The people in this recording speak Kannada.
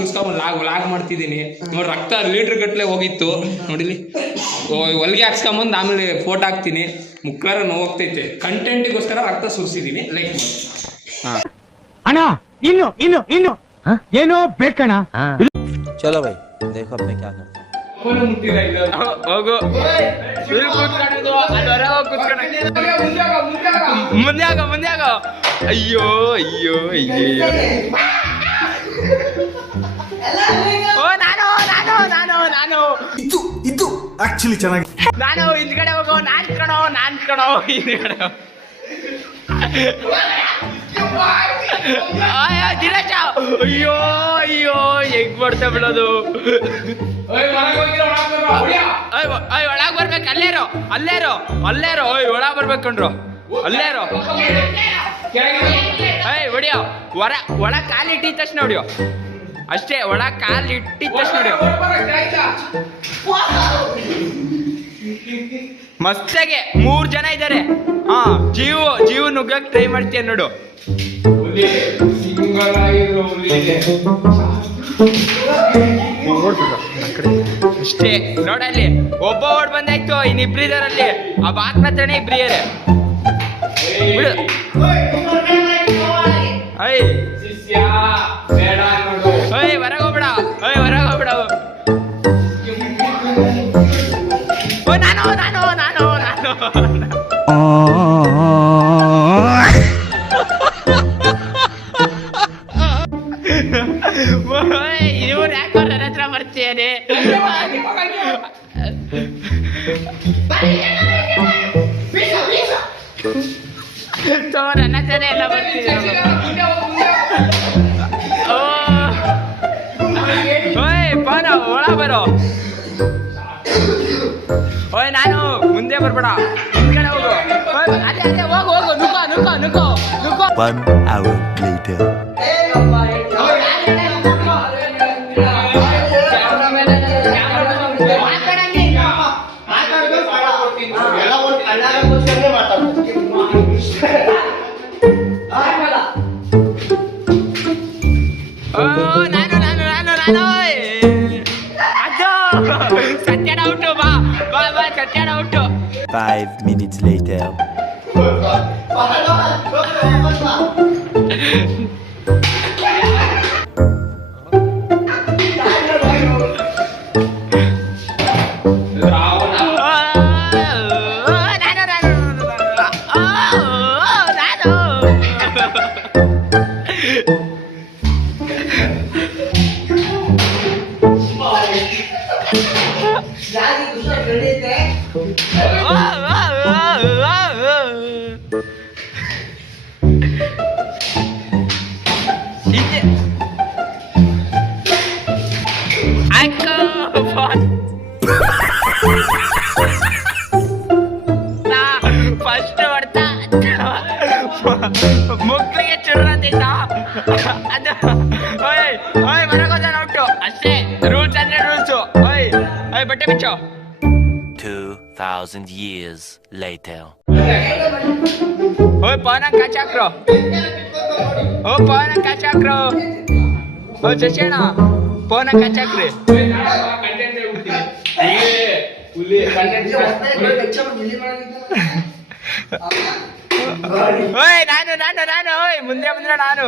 ಸುರಿಸ್ಕೊಂಡು ಲಾಗ್ ಮಾಡ್ತಿದ್ದೀನಿ ನೋಡಿ. ರಕ್ತ ಲೀಟ್ರ್ ಗಟ್ಟಲೆ ಹೋಗಿತ್ತು ನೋಡಿಲಿ. ಹೊಲಿಗೆ ಹಾಕ್ಸ್ಕೊಂಬಂದು ಆಮೇಲೆ ಫೋಟೋ ಹಾಕ್ತೀನಿ. ಮುಕ್ಕಾರ ನೋವಾಗ್ತೈತೆ. ಕಂಟೆಂಟಿಗೋಸ್ಕರ ರಕ್ತ ಸುರಿಸಿದ್ದೀನಿ. ಲೈಕ್ ಮಾಡಿ. ಹಾಂ ಅಣ್ಣ ಇನ್ನು ಏನೋ ಬೇಕಣ್ಣ. ಚಲೋ ಬೈ ದೇಖೋ ಅಪ್ನೆ ಕ್ಯಾ ಕರ್ತಾ ಹೋಗು ಮುಂದೆ ಆಗೋ. ಅಯ್ಯೋ ಅಯ್ಯೋ ಅಯ್ಯೋ ನಾನು ಇದು ಆಕ್ಚುಲಿ ಚೆನ್ನಾಗಿ. ನಾನು ಹಿಂದ್ಗಡೆ ಹೋಗೋ. ನಾನ್ ಕಣೋ ಹಿಂದ್ಗಡೆ. ಅಯ್ಯೋ ಅಯ್ಯೋ ಹೆಂಗ್ ಮಾಡ್ತಾ ಬಿಡೋದು. ಒಳಗ್ ಬರ್ಬೇಕು. ಅಲ್ಲೇರೋ ಒಳಗ್ ಬರ್ಬೇಕಂಡ್ರು. ಅಲ್ಲೇರೋ ಹೊಡಿಯೋ. ಒಳಗ್ ಕಾಲು ಇಟ್ಟಿದ ತಕ್ಷಣ ಹೊಡಿಯೋ ಅಷ್ಟೇ. ಒಳಗ್ ಕಾಲು ಇಟ್ಟಿದ ತಕ್ಷಣ ಹೊಡಿಯೋ. ಮಸ್ತಾಗೆ 3 ಜನ ಇದ್ದಾರೆ. ಜೀವ ನುಗ್ಗಕ್ ಟ್ರೈ ಮಾಡ್ತೀಯ ನೋಡು. ಅಷ್ಟೇ ನೋಡಲ್ಲಿ ಒಬ್ಬ ಓಡ್ ಬಂದಾಯ್ತು. ಇನ್ನಿಬ್ರು ಇದಾರಲ್ಲಿ. ಆ ಬಾಕ್ನ ಹತ್ರನೇ ಇಬ್ರು ಇದ್ದಾರೆ. ಹೊರಗೋಗ್ಬಿಡ. ನಾನು ಇವ್ರು ಯಾಕೋ ನನ್ನ ಹತ್ರ ಬರ್ತೀಯಾನೆ. ನನ್ನ ಹತ್ರನೇ ಎಲ್ಲ ಬರ್ತೀಯ. ಒಳ ಬರೋ. ನಾನು ಮುಂದೆ ಬರ್ಬೇಡ. ಹಿಂದ್ಗಡೆ ಹೋಗು. ಅದೇ ಹೋಗು. ನುಗ್ಗೋ. 1 hour later. ಸತ್ಯನ ಔಟು. ಬಾ ಸತ್ಯನ ಔಟು. 5 minutes later. ಫಸ್ಟ್ ಹೊಡ್ತಾ ಮುಕ್ಳಿಗೆ ಚುರ್ರಂತಿದ್ದ ಅದು. ಬರಗೋದ ನೋಟು ಅಷ್ಟೇ. ರೂಲ್ಸ್ ಅಂದ್ರೆ ರೂಲ್ಸು. ಬಟ್ಟೆ ಬಿಚ್ಚು. 2000 years later. ಪವನ ಕಾಚಾಕ್ರೋ. ಶಶಿಯಣ್ಣ ಪವನ ಕಾಚಾಕ್ರಿ. ನಾನು ಮುಂದೆ ಬಂದ್ರೆ ನಾನು